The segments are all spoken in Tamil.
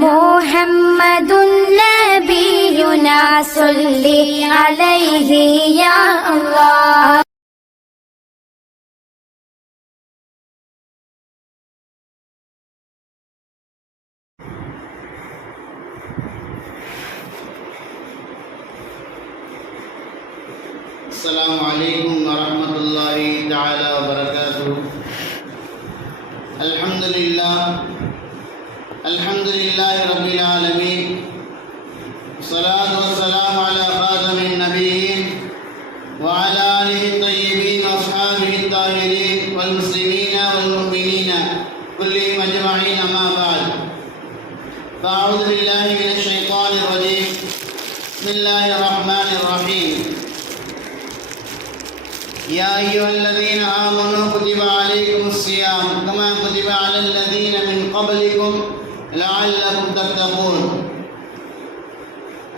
محمد نبينا صل عليه يا الله. السلام عليكم ورحمة الله تعالى وبركاته الحمد لله الحمد لله رب العالمين. والصلاة والسلام على خاتم النبيين وعلى آله الطيبين وأصحابه الطاهرين والمسلمين والمؤمنين كلهم أجمعين أما بعد. فأعوذ بالله من الشيطان الرجيم. بسم الله الرحمن الرحيم. يا أيها الذين آمنوا كتب عليكم الصيام كما كتب على الذين من قبلكم لعلكم تتقون.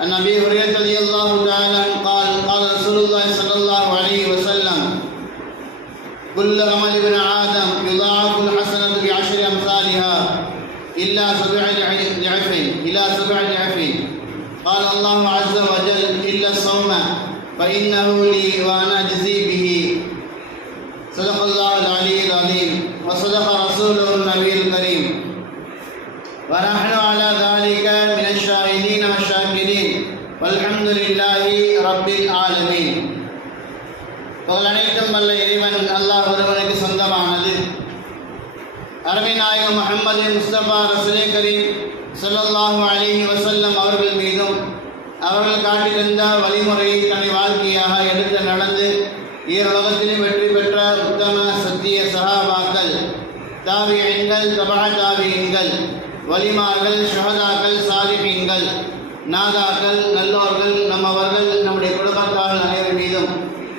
عن أبي هريرة رضي الله تعالى قال قال رسول الله صلى الله عليه وسلم كل عمل ابن آدم يضاعف الحسنة بعشر أمثالها إلا سبع ضعف إلى سبع ضعف. قال الله عز وجل إلا الصوم فإنه لي முகமது முஸ்தபா ரசூலே கரீம் ஸல்லல்லாஹு அலி வசல்லம் அவர்கள் மீதும் அவர்கள் காட்டியிருந்த வழிமுறையை தன்னை வாழ்க்கையாக எடுத்து நடந்து ஈருலகத்திலும் வெற்றி பெற்ற உத்தம சத்திய சகாபாக்கள் தாவியங்கள் தபா தாவியங்கள் வலிமார்கள் ஷஹதாக்கள் சாதிபீன்கள் நாதாக்கள் நல்லோர்கள் நம்மவர்கள் நம்முடைய குடும்பத்தார்கள் அனைவர் மீதும்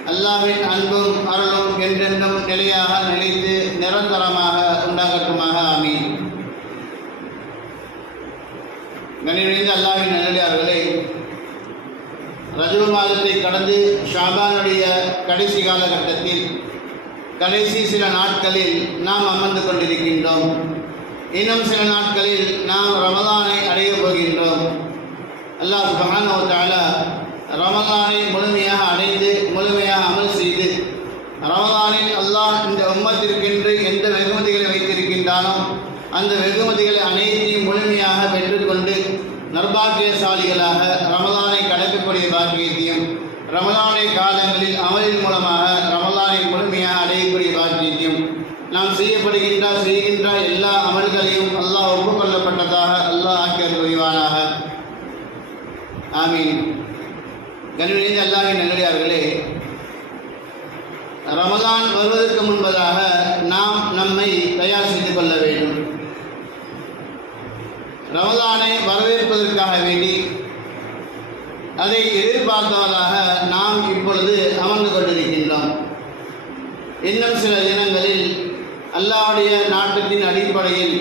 அல்லாவின் அன்பும் அருளும் என்றென்றும் நிலையாக நிலைத்து மாதத்தை கடந்து ஷாபானுடைய கடைசி காலகட்டத்தில் கடைசி சில நாட்களில் நாம் அமர்ந்து கொண்டிருக்கின்றோம். இன்னும் சில நாட்களில் நாம் ரமதானை அடையப் போகின்றோம். அல்லாஹ் சுபஹானஹு ரமதானை முழுமையாக அடைந்து முழுமையாக அமல் செய்து ரமதானில் அல்லாஹ் இந்த உம்மத்திற்கென்று எந்த வெகுமதிகளை வைத்திருக்கின்றானோ அந்த வெகுமதிகளை அனைத்தையும் முழுமையாக வென்று நர்பாக்கியசாலிகளாக நர்பாகியசாலிகளாக ரம ரமலானை காலங்களில் அமலின் மூலமாக ரமலானை முழுமையாக அடையக்கூடிய பாக்கியத்தையும் நாம் செய்யப்படுகின்ற செய்கின்ற எல்லா அமல்களையும் அல்லாஹ் ஒப்புக்கொள்ளப்பட்டதாக அல்லாஹ் ஆக்கியர் புரிவானாக. ஆமீன். கணினிந்த அல்லாஹின் நல்லடியார்களே ரமலான் வருவதற்கு முன்பதாக நாம் நம்மை தயார் செய்து கொள்ள வேண்டும். ரமலானை வரவேற்பதற்காக வேண்டி அதை எதிர்பார்த்தவராக நாம் இப்பொழுது அமர்ந்து கொண்டிருக்கின்றோம். இன்னும் சில தினங்களில் அல்லாவுடைய நாட்டத்தின் அடிப்படையில்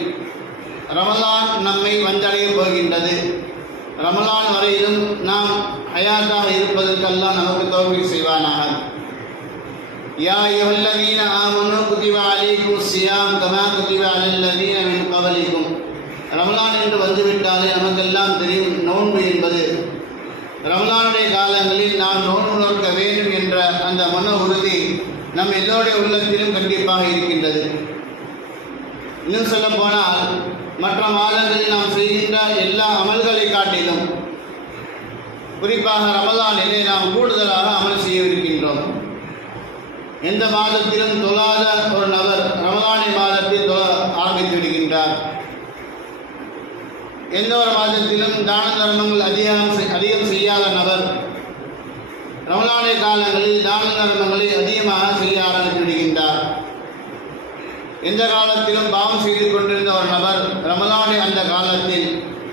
ரமலான் நம்மை வந்தடையப் போகின்றது. ரமலான் வரையிலும் நாம் ஹயாத்தாக இருப்பதற்கெல்லாம் நமக்கு தோல்வி செய்வானாக. யா ஐயுஹல்லதீன ஆமனு குதிவா அலிக்கும் சியாம் கமா குதிவா அலல்லதீன மின் கவலிக்கும் ரமலான் என்று வந்துவிட்டாலே நமக்கெல்லாம் தெரியும் நோன்பு என்பது ரமலானுடைய காலங்களில் நாம் நோன்பு நோக்க வேண்டும் என்ற அந்த மன உறுதி நம் எல்லோருடைய உள்ளத்திலும் கண்டிப்பாக இருக்கின்றது. இன்னும் சொல்ல போனால் மற்ற மாதங்களில் நாம் செய்கின்ற எல்லா அமல்களை காட்டிலும் குறிப்பாக ரமலானிலே நாம் கூடுதலாக அமல் செய்யவிருக்கின்றோம். எந்த மாதத்திலும் தொழாத ஒரு நபர் ரமலானை மாதத்தில் தொழ ஆரம்பித்து விடுகின்றார். எந்த ஒரு மாதத்திலும் தான தர்மங்கள் அதிகம் அதிகம் செய்யாத நபர். ரமலானை காலங்களில் தான தர்மங்களை அதிகமாக செய்ய ஆரம்பித்து விடுகின்றார் எந்த காலத்திலும் பாவம் செய்து கொண்டிருந்த ஒரு நபர் ரமலானை அந்த காலத்தில்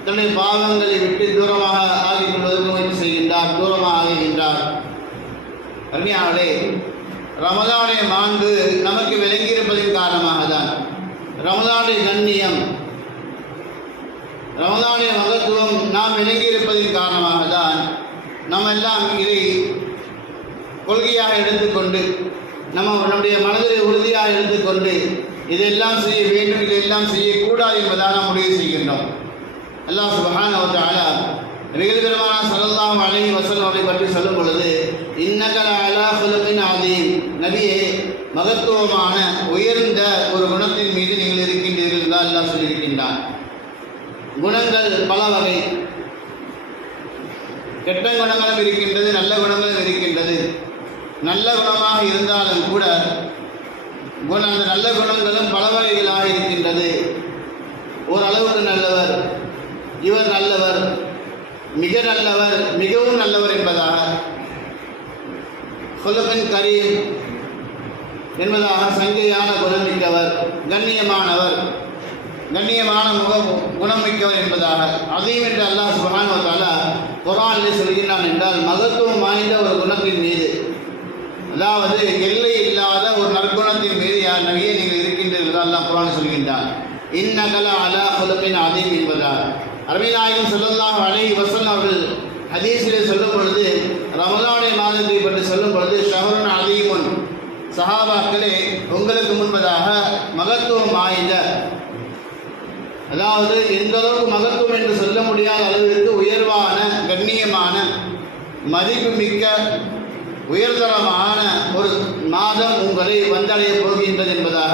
தன்னுடைய பாவங்களை விட்டு தூரமாக ஆகி கொள்வதற்கு முயற்சி செய்கின்றார் தூரமாக ஆகுகின்றார். அருமையாளே ரமலானை மாண்பு நமக்கு விளங்கியிருப்பதன் காரணமாக தான் ரமலானுடைய கண்ணியம் ரமதானிய மகத்துவம் நாம் இணங்கியிருப்பதின் காரணமாக தான் நம்ம எல்லாம் இதை கொள்கையாக எடுத்துக்கொண்டு நம்ம நம்முடைய மனதில் உறுதியாக எடுத்துக்கொண்டு இதெல்லாம் செய்ய வேண்டும் இதெல்லாம் செய்யக்கூடாது என்பதாக நாம் முடிவு செய்கின்றோம். அல்லாஹ் சுபஹான ஒரு நபிகள் பெருமானா ஸல்லல்லாஹு வழங்கி வஸல்லம் அவரை பற்றி சொல்லும் பொழுது இன்னகல அலா சுலமின் அதீம் நபியே மகத்துவமான உயர்ந்த ஒரு குணத்தின் மீது நீங்கள் இருக்கின்றீர்கள் என்று அல்லாஹ் சொல்லியிருக்கின்றான். குணங்கள் பல வகை. கெட்ட குணங்களும் இருக்கின்றது நல்ல குணங்களும் இருக்கின்றது. நல்ல குணமாக இருந்தாலும் கூட குண அந்த நல்ல குணங்களும் பல வகைகளாக இருக்கின்றது. ஓரளவுக்கு நல்லவர் இவர் நல்லவர் மிக நல்லவர் மிகவும் நல்லவர் என்பதாக குலபின் கரீம் என்பதாக சங்கையான குணமிக்கவர் கண்ணியமானவர். கண்ணியமான முக குணம் என்பதாக அதையும் என்று அல்லாஹ் சுபானுவத்தால குரானில் சொல்கிறான் என்றால் மகத்துவம் வாய்ந்த ஒரு குணத்தின் மீது அதாவது எல்லை இல்லாத ஒரு நற்குணத்தின் மீது யார் நகையை நீங்கள் இருக்கின்றீர்கள் அல்லாஹ் குரான் சொல்கின்றார் இன்னகல அலா குலப்பின் அதீம் என்பதால் அரபிநாயகம் சொல்லல்லாஹ் அலை வசன் அவர்கள் ஹதீஸிலே சொல்லும் பொழுது ரமலானுடைய மாதத்தை பற்றி சொல்லும் பொழுது ஷஹருன் அதீமன் சஹாபாக்களே உங்களுக்கு முன்பதாக மகத்துவம் வாய்ந்த அதாவது எந்த அளவுக்கு மகத்துவம் என்று சொல்ல முடியாத அளவிற்கு உயர்வான கண்ணியமான மதிப்புமிக்க உயர்தரமான ஒரு மாதம் உங்களை வந்தடைய போகின்றது என்பதாக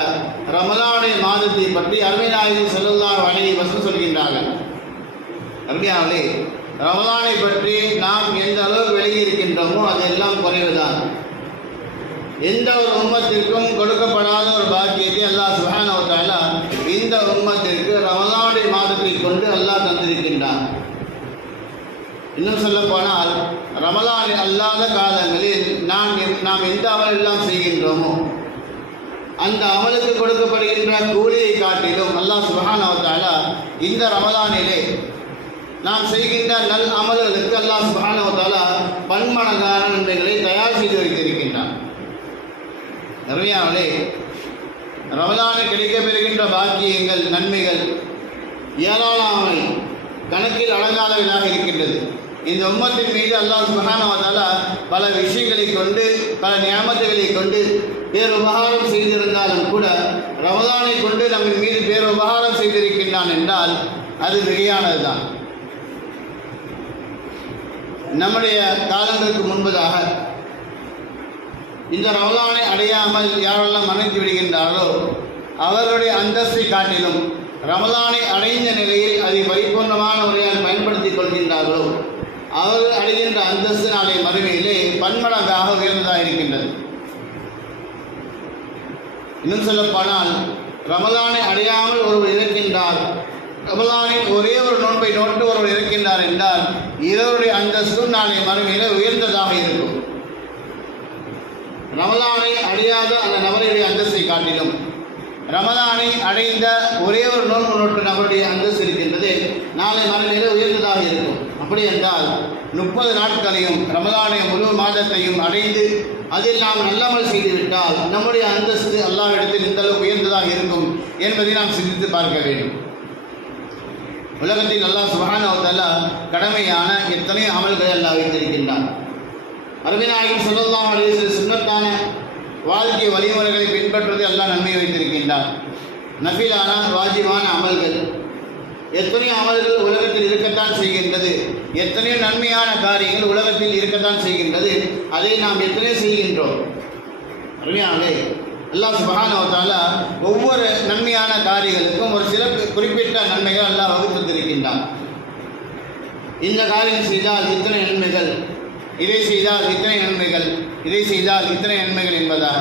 ரமலானுடைய மாதத்தை பற்றி அருமைநாயகம் செல்லுல்லாஹ் அலைஹி வசம் சொல்கின்றார்கள். அருமையாவளே ரமலானை பற்றி நாம் எந்த அளவுக்கு வெளியிருக்கின்றோமோ அதெல்லாம் குறைவுதான். எந்த ஒரு உம்மத்திற்கும் கொடுக்கப்படாத ஒரு பாக்கியத்தை அல்லாஹ் சுஹானஹு ஒரு இந்த உம்மத்திற்கு ரமலானுடைய மாதத்தை கொண்டு அல்லாஹ் தந்திருக்கின்றான் இன்னும் சொல்ல போனால் ரமலான் அல்லாத காலங்களில் நாம் நாம் எந்த அமல் எல்லாம் செய்கின்றோமோ அந்த அமலுக்கு கொடுக்கப்படுகின்ற கூலியை காட்டிலும் அல்லாஹ் சுபஹான் வ இந்த ரமலானிலே நாம் செய்கின்ற நல் அமல்களுக்கு அல்லாஹ் சுபஹான் வ தஆலா நன்மைகளை தயார் செய்து வைத்திருக்கின்றான். நிறையாவளே ரமலானில் கிடைக்கப்பெறுகின்ற பாக்கியங்கள் நன்மைகள் ஏராளமை கணக்கில் அடங்காதவனாக இருக்கின்றது. இந்த உம்மத்தின் மீது அல்லாஹ் சுபஹானவதால பல விஷயங்களை கொண்டு பல நியமத்துகளை கொண்டு பேர் உபகாரம் செய்திருந்தாலும் கூட ரமதானை கொண்டு நம்மின் மீது பேர் உபகாரம் செய்திருக்கின்றான் என்றால் அது மிகையானதுதான். நம்முடைய காலங்களுக்கு முன்பதாக இந்த ரமலானை அடையாமல் யாரெல்லாம் மறைந்து விடுகின்றாரோ அவர்களுடைய அந்தஸ்தை காட்டிலும் ரமலானை அடைந்த நிலையில் அதை பரிபூர்ணமான ஒரு அவர் அடைகின்ற அந்தஸ்து நாளை மறுமையிலே பன்மடங்காக உயர்ந்ததாக இருக்கின்றது. இன்னும் சொல்லப்போனால் ரமலானை அடையாமல் ஒருவர் இருக்கின்றார் ரமலானின் ஒரே ஒரு நோன்பை நோட்டு ஒருவர் இருக்கின்றார் என்றால் இருவருடைய அந்தஸ்தும் நாளை மறுமையில உயர்ந்ததாக இருக்கும். ரமலானை அடையாத அந்த நபருடைய அந்தஸ்தை காட்டிலும் ரமலானை அடைந்த ஒரே ஒரு நோன்பு நோட்டு நபருடைய அந்தஸ்து இருக்கின்றது நாளை மறுமையில உயர்ந்ததாக இருக்கும். அப்படி என்றால் முப்பது நாட்களையும் ரமலானை முழு மாதத்தையும் அடைந்து அதில் நாம் நல்லமல் செய்துவிட்டால் நம்முடைய அந்தஸ்து அல்லாவிடத்தில் இந்த அளவு உயர்ந்ததாக இருக்கும் என்பதை நாம் சிந்தித்து பார்க்க வேண்டும். உலகத்தில் அல்லாஹ் சுபஹானஹு கடமையான எத்தனை அமல்களை அல்லாஹ் வைத்திருக்கின்றான். அருமைநாயகம் சொல்லலாம் அலைய சுண்ணத்தான வாழ்க்கை வழிமுறைகளை பின்பற்றுவதை எல்லாம் நன்மை வைத்திருக்கின்றார் நஃபிலான வாஜிபான அமல்கள். எத்தனையோ அமல்கள் உலகத்தில் இருக்கத்தான் செய்கின்றது. எத்தனையோ நன்மையான காரியங்கள் உலகத்தில் இருக்கத்தான் செய்கின்றது. அதை நாம் எத்தனை செய்கின்றோம். அருமையானே அல்லாஹ் சுபஹானவத்தால ஒவ்வொரு நன்மையான காரியங்களுக்கும் ஒரு சில குறிப்பிட்ட நன்மைகள் அல்லாஹ் வகுத்திருக்கின்றான் இந்த காரியம் செய்தால் இத்தனை நன்மைகள் இதை செய்தால் இத்தனை நன்மைகள் இதை செய்தால் இத்தனை நன்மைகள் என்பதாக.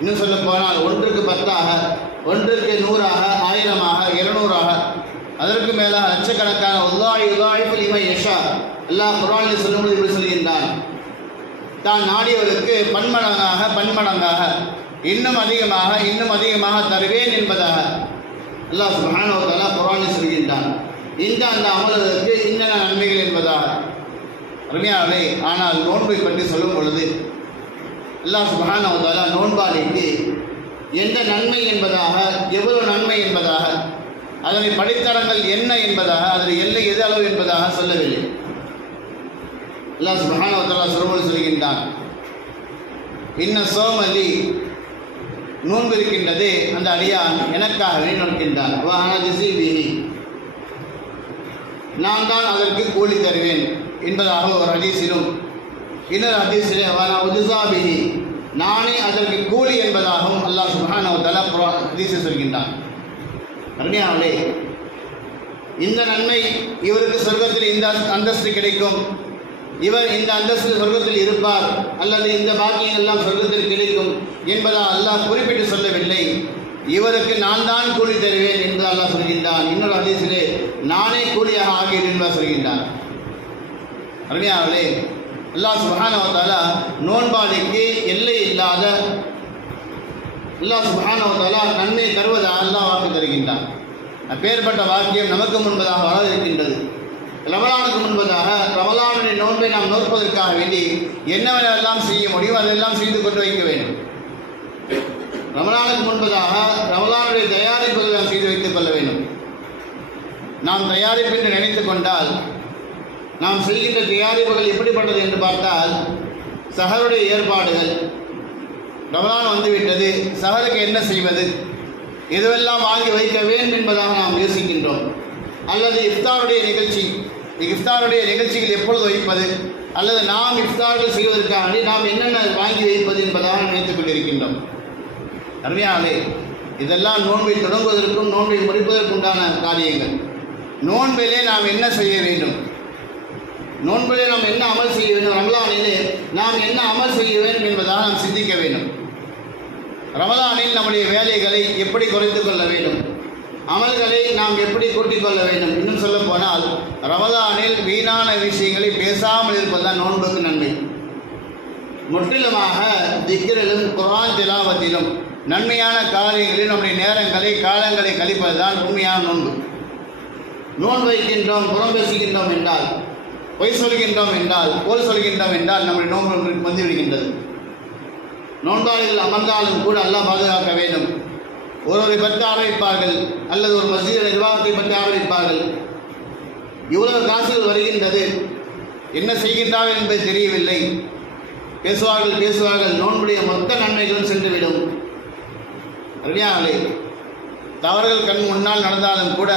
இன்னும் சொல்ல போனால் ஒன்றுக்கு பத்தாக ஒன்றுக்கு நூறாக ஆயிரமாக இருநூறாக அதற்கு மேலாக லட்சக்கணக்கான உல்லாய் உதாய்ப்பு இமை யஷா. எல்லாம் குரானில் சொல்லும்போது இப்படி சொல்கின்றான். தான் நாடியவருக்கு பன்மடங்காக பன்மடங்காக இன்னும் அதிகமாக இன்னும் அதிகமாக தருவேன் என்பதாக அல்லாஹ் சுப்ஹானஹு வ சொல்கின்றான். இந்த அந்த அமலருக்கு இந்த நன்மைகள் என்பதாக. அருமையாவே ஆனால் நோன்பை பற்றி சொல்லும் பொழுது அல்லாஹ் சுப்ஹானஹு நோன்பாளிக்கு எந்த நன்மை என்பதாக எவ்வளவு நன்மை என்பதாக அதனை படித்தரங்கள் என்ன என்பதாக அதில் எல்லை எது அளவு என்பதாக சொல்லவில்லை. அல்லாஹ் சுப்ஹானஹு வ சொல்கின்றான். இன்ன சோமலி நோன்பு இருக்கின்றது அந்த அடியான் எனக்காகவே நோக்கின்றான் வானதிசிபிஹி நான் தான் அதற்கு கூலி தருவேன் என்பதாக ஒரு ஹதீஸிலும் இன்னொரு ஹதீஸிலே வான உதுசாபிஹி நானே அதற்கு கூலி என்பதாகவும் அல்லாஹ் சுப்ஹானஹு ஹதீஸை சொல்கின்றான். அருமையானே இந்த நன்மை இவருக்கு சொர்க்கத்தில் இந்த அந்தஸ்து கிடைக்கும். இவர் இந்த அந்தஸ்து சொர்க்கத்தில் இருப்பார் அல்லது இந்த பாக்கியம் எல்லாம் சொர்க்கத்தில் கிடைக்கும் என்பதா அல்லாஹ் குறிப்பிட்டு சொல்லவில்லை. இவருக்கு நான் தான் கூலி தருவேன் என்று அல்லாஹ் சொல்கின்றான். இன்னொரு அதிசிலே நானே கூலியாக ஆகிறேன் என்பதாக சொல்கின்றான். அருமையானே அல்லாஹ் சுப்ஹானஹு நோன்பாளிக்கு எல்லை இல்லாத அல்லாஹ் சுபானவத்தாலா நன்மை தருவதாக அல்லாஹ் வாக்கு தருகின்றான். அப்பேற்பட்ட வாக்கியம் நமக்கு முன்பதாக வர இருக்கின்றது ரமலானுக்கு முன்பதாக ரமலானுடைய நோன்பை நாம் நோற்பதற்காக வேண்டி என்னவெல்லாம் செய்ய முடியும் அதெல்லாம் செய்து கொண்டு வைக்க வேண்டும். ரமலானுக்கு முன்பதாக ரமலானுடைய தயாரிப்புகளை நாம் செய்து வைத்துக் கொள்ள வேண்டும். நாம் தயாரிப்பு என்று நினைத்து கொண்டால் நாம் செய்கின்ற தயாரிப்புகள் எப்படிப்பட்டது என்று பார்த்தால் சகருடைய ஏற்பாடுகள் ரமலான் வந்துவிட்டது சஹருக்கு என்ன செய்வது? எதுவெல்லாம் வாங்கி வைக்க வேண்டும் என்பதாக நாம் யோசிக்கின்றோம். அல்லது இஃப்தாருடைய நிகழ்ச்சி இஃப்தாருடைய நிகழ்ச்சிகள் எப்பொழுது வைப்பது? அல்லது நாம் இஃப்தார்கள் செய்வதற்காக நாம் என்னென்ன வாங்கி வைப்பது என்பதாக நினைத்துக் கொண்டிருக்கின்றோம். அருமையாலே இதெல்லாம் நோன்பை தொடங்குவதற்கும் நோன்பை முடிப்பதற்குண்டான காரியங்கள். நோன்பிலே நாம் என்ன செய்ய வேண்டும்? நோன்பிலே நாம் என்ன அமல் செய்ய வேண்டும்? ரமலானிலே நாம் என்ன அமல் செய்ய வேண்டும் என்பதாக நாம் சிந்திக்க வேண்டும். ரமலானில் நம்முடைய வேலைகளை எப்படி குறைத்து கொள்ள வேண்டும்? அமல்களை நாம் எப்படி கூட்டிக் கொள்ள வேண்டும்? இன்னும் சொல்ல போனால் ரமலானில் வீணான விஷயங்களை பேசாமல் இருப்பதுதான் நோன்புக்கு நன்மை. முற்றிலுமாக திக்கிரிலும் குரான் திலாவத்திலும் நன்மையான காரியங்களில் நம்முடைய நேரங்களை காலங்களை கழிப்பதுதான் உண்மையான நோன்பு. நோன்பு வைக்கின்றோம் புறம் பேசுகின்றோம் என்றால் பொய் சொல்கின்றோம் என்றால் போல் சொல்கின்றோம் என்றால் நம்முடைய நோன்பு வந்துவிடுகின்றது நோன்பாளிகள் அமர்ந்தாலும் கூட அல்லாஹ் பாதுகாக்க வேண்டும். ஒருவரை பற்றி ஆரம்பிப்பார்கள் அல்லது ஒரு மசித நிர்வாகத்தை பற்றி ஆரம்பிப்பார்கள். இவ்வளவு காசுகள் வருகின்றது என்ன செய்கின்றார்கள் என்பது தெரியவில்லை. பேசுவார்கள் பேசுவார்கள் நோன்புடைய மொத்த நன்மைகளும் சென்றுவிடும். அருமையாகலே தவறுகள் கண் முன்னால் நடந்தாலும் கூட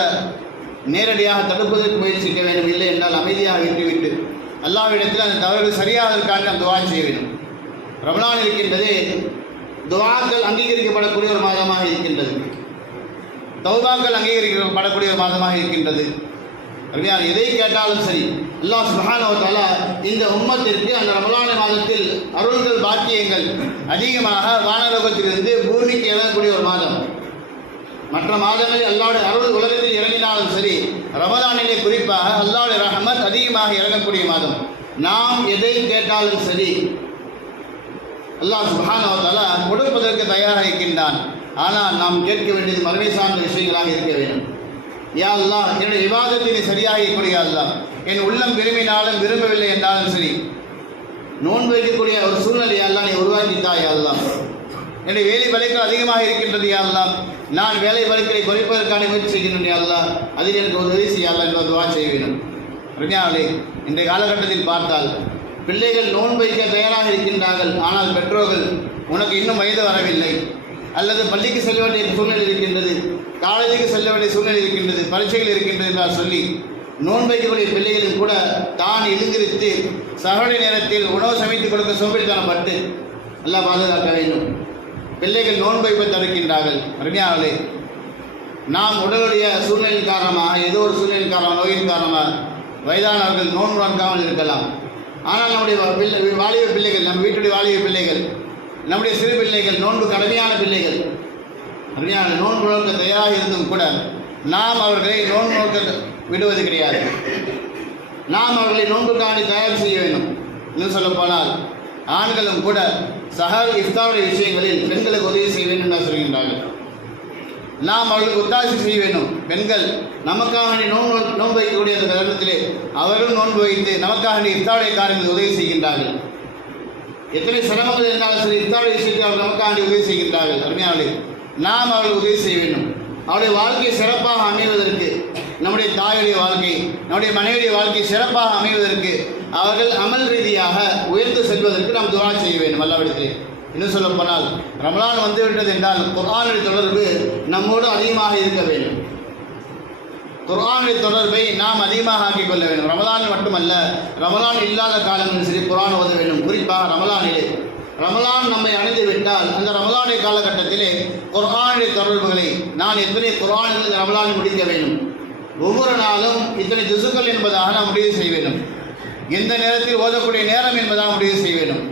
நேரடியாக தடுப்பதற்கு முயற்சிக்க வேண்டும் இல்லை என்றால் அமைதியாக விட்டுவிட்டு அல்லாவிடத்தில் அந்த தவறுகள் சரியாவதற்காக நாம் துவா செய்ய வேண்டும். ரமலான் இருக்கின்றது துவாக்கள் அங்கீகரிக்கப்படக்கூடிய ஒரு மாதமாக இருக்கின்றது. தௌபாக்கள் அங்கீகரிக்கப்படக்கூடிய ஒரு மாதமாக இருக்கின்றது. அப்படியா எதை கேட்டாலும் சரி அல்லாஹ் சுப்ஹானஹு இந்த உம்மத்திற்கு அந்த ரமலான மாதத்தில் அருள்கள் பாக்கியங்கள் அதிகமாக வானலோகத்திலிருந்து பூமிக்கு இறங்கக்கூடிய ஒரு மாதம். மற்ற மாதங்களில் அல்லாவுடைய அருள் உலகத்தில் இறங்கினாலும் சரி ரமலானிலே குறிப்பாக அல்லாவுடைய ரஹமத் அதிகமாக இறங்கக்கூடிய மாதம். நாம் எதை கேட்டாலும் சரி அல்லாஹ் சுப்ஹானஹு கொடுப்பதற்கு தயாராக இருக்கின்றான். ஆனால் நாம் கேட்க வேண்டியது மறுமை சார்ந்த விஷயங்களாக இருக்க வேண்டும். யா அல்லா என்னுடைய விவாதத்தினை நீ சரியாக இருக்கக்கூடிய அல்லா என் உள்ளம் விரும்பினாலும் விரும்பவில்லை என்றாலும் சரி. நோன்பு வைக்கக்கூடிய ஒரு சூழ்நிலை எல்லாம் நீ உருவாக்கித்தா யா என்னுடைய வேலை வழக்கம் அதிகமாக இருக்கின்றது யா நான் வேலை பலைகளை குறைப்பதற்கான முயற்சி செய்கின்றேன் யா அதில் எனக்கு ஒரு உதவி செய்யலாம் என்று துவா செய்ய வேண்டும். ரிஞாவளே இன்றைய காலகட்டத்தில் பார்த்தால் பிள்ளைகள் நோன்பு வைக்க தயாராக இருக்கின்றார்கள். ஆனால் பெற்றோர்கள் உனக்கு இன்னும் வயது வரவில்லை. அல்லது பள்ளிக்கு செல்ல வேண்டிய சூழ்நிலை இருக்கின்றது. காலேஜுக்கு செல்ல வேண்டிய சூழ்நிலை இருக்கின்றது. பரீட்சைகள் இருக்கின்றது என்றால் சொல்லி நோன்பு வைக்கக்கூடிய பிள்ளைகளும் கூட தான் எழுந்திருத்து சகோடைய நேரத்தில் உணவு சமைத்து கொடுக்க சோம்பேறித்தனப்பட்டு எல்லாம் பாதுகாக்க வேண்டும். பிள்ளைகள் நோன்பு வைப்பை தடுக்கின்றார்கள். அருமையாகலே நாம் உடலுடைய சூழ்நிலையின் காரணமாக ஏதோ ஒரு சூழ்நிலையின் காரணமாக நோயின் காரணமாக வயதானவர்கள் நோன்பு நோக்காமல் இருக்கலாம். ஆனால் நம்முடைய பிள்ளை வாலிப பிள்ளைகள் நம்ம வீட்டுடைய வாலிப பிள்ளைகள் நம்முடைய சிறு பிள்ளைகள் நோன்பு கடமையான பிள்ளைகள் கடுமையான நோன்பு நோக்க தயாராக இருந்தும் கூட நாம் அவர்களை நோன்பு நோக்க விடுவது கிடையாது. நாம் அவர்களை நோன்புக்கான தயார் செய்ய வேண்டும் இன்னும் சொல்ல போனால் ஆண்களும் கூட சஹர் இஃப்தாருடைய விஷயங்களில் பெண்களுக்கு உதவி செய்ய வேண்டும் என்று சொல்கின்றார்கள். நாம் அவர்களுக்கு உத்தாசி செய்ய வேண்டும். பெண்கள் நமக்காக வேண்டி நோன்பு நோன்பு வைக்கக்கூடிய அந்த தருணத்திலே அவர்களும் நோன்பு வைத்து நமக்காக வேண்டி காரியங்கள் உதவி செய்கின்றார்கள். எத்தனை சிரமங்கள் இருந்தாலும் சரி இஃப்தாருடைய விஷயத்தை அவர்கள் நமக்காக உதவி செய்கின்றார்கள். அருமையாளே நாம் அவர்களுக்கு உதவி செய்ய வேண்டும். அவருடைய வாழ்க்கை சிறப்பாக அமைவதற்கு நம்முடைய தாயுடைய வாழ்க்கை நம்முடைய மனைவியுடைய வாழ்க்கை சிறப்பாக அமைவதற்கு அவர்கள் அமல் ரீதியாக உயர்ந்து செல்வதற்கு நாம் துவா செய்ய வேண்டும். வல்லவிடத்திலே இன்னும் சொல்ல போனால் ரமலான் வந்துவிட்டது என்றால் குர்ஆனுடைய தொடர்பு நம்மோடு அதிகமாக இருக்க வேண்டும். குர்ஆனுடைய தொடர்பை நாம் அதிகமாக ஆக்கிக் கொள்ள வேண்டும். ரமலான் மட்டுமல்ல ரமலான் இல்லாத காலங்களில் சரி குரான் ஓத வேண்டும். குறிப்பாக ரமலானிலே. ரமலான் நம்மை அடைந்து விட்டால் அந்த ரமலானுடைய காலகட்டத்திலே குர்ஆனுடைய தொடர்புகளை நான் எத்தனை குர்ஆன்கள் இந்த ரமலான் முடிக்க வேண்டும்? ஒவ்வொரு நாளும் இத்தனை திசுக்கள் என்பதாக நாம் முடிவு செய்ய வேண்டும். எந்த நேரத்தில் ஓதக்கூடிய நேரம் என்பதாக முடிவு செய்ய வேண்டும்.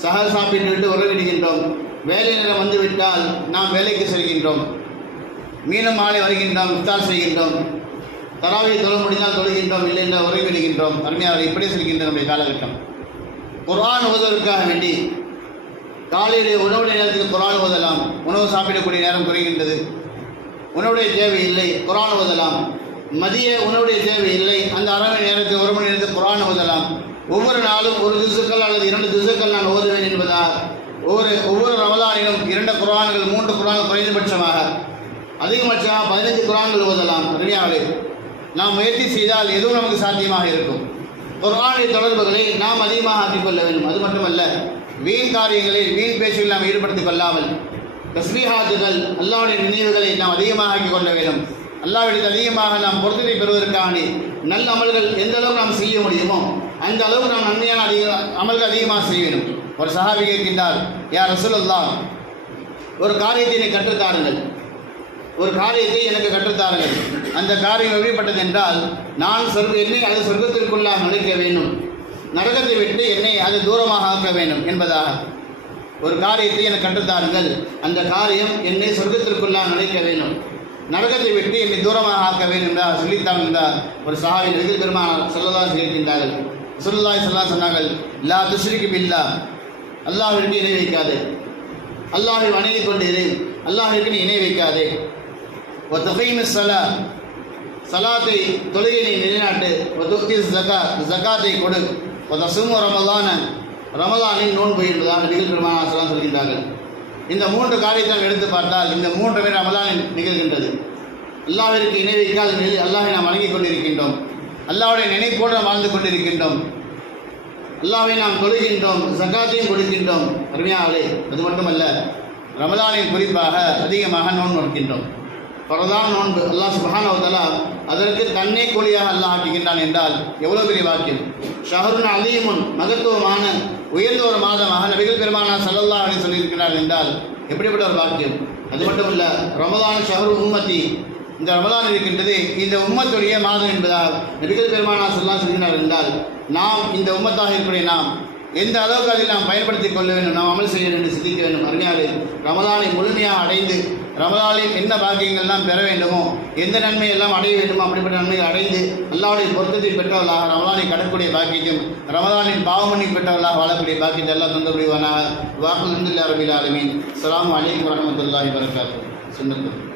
சக சாப்பிட்டு விட்டு உறவிடுகின்றோம். வேலை நேரம் வந்துவிட்டால் நாம் வேலைக்கு செல்கின்றோம். மீண்டும் மாலை வருகின்றோம் இஃப்தார் செய்கின்றோம். தராவியை தொழ முடிந்தால் தொழுகின்றோம் இல்லை என்றால் உறவிடுகின்றோம். அருமையாளர் இப்படி செல்கின்ற நம்முடைய காலகட்டம். குரான் ஓதுவதற்காக வேண்டி காலையிலே உணவுடைய நேரத்தில் குரான் ஓதலாம். உணவு சாப்பிடக்கூடிய நேரம் குறைகின்றது. உணவுடைய தேவை இல்லை குரான் ஓதலாம். மதிய உணவுடைய தேவை இல்லை. அந்த அரை மணி நேரத்தில் ஒரு மணி நேரத்தில் குரான் ஓதலாம். ஒவ்வொரு நாளும் ஒரு திசுக்கள் அல்லது இரண்டு திசுக்கள் நான் ஓதுவேன் என்பதால் ஒவ்வொரு ஒவ்வொரு ரமலானிலும் இரண்டு குரான்கள் மூன்று குர்ஆன்கள் குறைந்தபட்சமாக அதிகபட்சமாக பதினைந்து குரான்கள் ஓதலாம். அருமையாளே நாம் முயற்சி செய்தால் எதுவும் நமக்கு சாத்தியமாக இருக்கும். குர்ஆனுடைய தொடர்புகளை நாம் அதிகமாக ஆக்கிக் கொள்ள வேண்டும். அது மட்டுமல்ல வீண் காரியங்களில் வீண் பேச்சுகளில் நாம் ஈடுபடுத்திக் கொள்ளாமல் தஸ்மீஹாத்துகள் அல்லாவுடைய நினைவுகளை நாம் அதிகமாக ஆக்கிக் கொள்ள வேண்டும். அல்லாவிடத்தில் அதிகமாக நாம் பொருத்தத்தை பெறுவதற்கான நல்ல அமல்கள் எந்த அளவுக்கு நாம் செய்ய முடியுமோ அந்த அளவுக்கு நாம் நன்மையான அதிக அமல்கள் அதிகமாக செய்ய வேண்டும். ஒரு சஹாபி கேட்கின்றார் யார் ரசூலுல்லாஹ் ஒரு காரியத்தை என்னை கற்றுத்தாருங்கள். ஒரு காரியத்தை எனக்கு கற்றுத்தாருங்கள். அந்த காரியம் எப்படிப்பட்டது என்றால் நான் சொர்க்க என்னை அது சொர்க்கத்திற்குள்ளாக நுழைக்க வேண்டும். நரகத்தை விட்டு என்னை அது தூரமாக ஆக்க வேண்டும் என்பதாக. ஒரு காரியத்தை எனக்கு கற்றுத்தாருங்கள். அந்த காரியம் என்னை சொர்க்கத்திற்குள்ளாக நுழைக்க வேண்டும். நரகத்தை விட்டு என்னை தூரமாக ஆக்க வேண்டும் என்றால் சொல்லித்தான் என்றார். ஒரு சஹாவின் வெகு பெருமானார் சொல்லதான் சேர்க்கின்றார்கள் சொல்லலாய் சொல்லா சொன்னார்கள் லா துஷ்ரிக்கு பில்லா அல்லாஹிற்கு இணை வைக்காதே. அல்லாஹை வணங்கி கொண்டிரு. அல்லாஹிற்கு நீ இணை வைக்காதே. ஒரு தொகையின் சலா சலாத்தை தொழுகை நீ நிலைநாட்டு. ஒரு துக்தி ஜக்கா ஜக்காத்தை கொடு. ஒரு சுமு ரமலான ரமலானின் நோன்பு என்பதாக நிகழ் பெருமானாசலாம் சொல்கின்றார்கள். இந்த மூன்று காரியத்தை நாம் எடுத்து பார்த்தால் இந்த மூன்று பேர் ரமலானில் நிகழ்கின்றது. அல்லாஹிற்கு இணை வைக்காத நிலையில் அல்லாஹை நாம் வணங்கிக் கொண்டிருக்கின்றோம். அல்லாவுடைய நினைப்போடு நாம் வாழ்ந்து கொண்டிருக்கின்றோம். அல்லாவை நாம் தொழுகின்றோம் சக்காத்தையும் கொடுக்கின்றோம். அருமையாகவே அது மட்டுமல்ல ரமலானின் குறிப்பாக அதிகமாக நோன்பு நோக்கின்றோம் பரதான் நோன்பு அல்லாஹ் சுபஹானவதலா அதற்கு தன்னை கூலியாக அல்லாஹ் ஆக்குகின்றான் என்றால் எவ்வளோ பெரிய வாக்கியம் ஷஹருன் அலீமுன் மகத்துவமான உயர்ந்த ஒரு மாதமாக நபிகள் பெருமானா சல்லல்லா அப்படின்னு சொல்லியிருக்கிறார் என்றால் எப்படிப்பட்ட ஒரு வாக்கியம் அது மட்டுமல்ல ரமதான் ஷஹரு உம்மத்தி இந்த ரமலான் இருக்கின்றது இந்த உம்மத்துடைய மாதம் என்பதால் நபிகள் பெருமானா சொல்லலாம் சொல்கிறார் என்றால் நாம் இந்த உம்மத்தாக இருக்கக்கூடிய நாம் எந்த அளவுக்கு அதில் நாம் பயன்படுத்திக் கொள்ள வேண்டும் நாம் அமல் செய்ய வேண்டும் சிந்திக்க வேண்டும் அருமையாளே ரமதானை முழுமையாக அடைந்து ரமதானில் என்ன பாக்கியங்கள் எல்லாம் பெற வேண்டுமோ எந்த நன்மையெல்லாம் அடைய வேண்டுமோ அப்படிப்பட்ட நன்மையை அடைந்து அல்லாவுடைய பொருத்தத்தை பெற்றவர்களாக ரமதானை கடக்கூடிய பாக்கியத்தையும் ரமதானின் பாவமணி பெற்றவர்களாக வாழக்கூடிய பாக்கியத்தை எல்லாம் தந்து முடிவானாக வாக்கு அரபில் ஆலமின். அஸ்ஸலாமு அலைக்கும் வரமத்துல்லாஹி வரகாத்து சுன்னத்து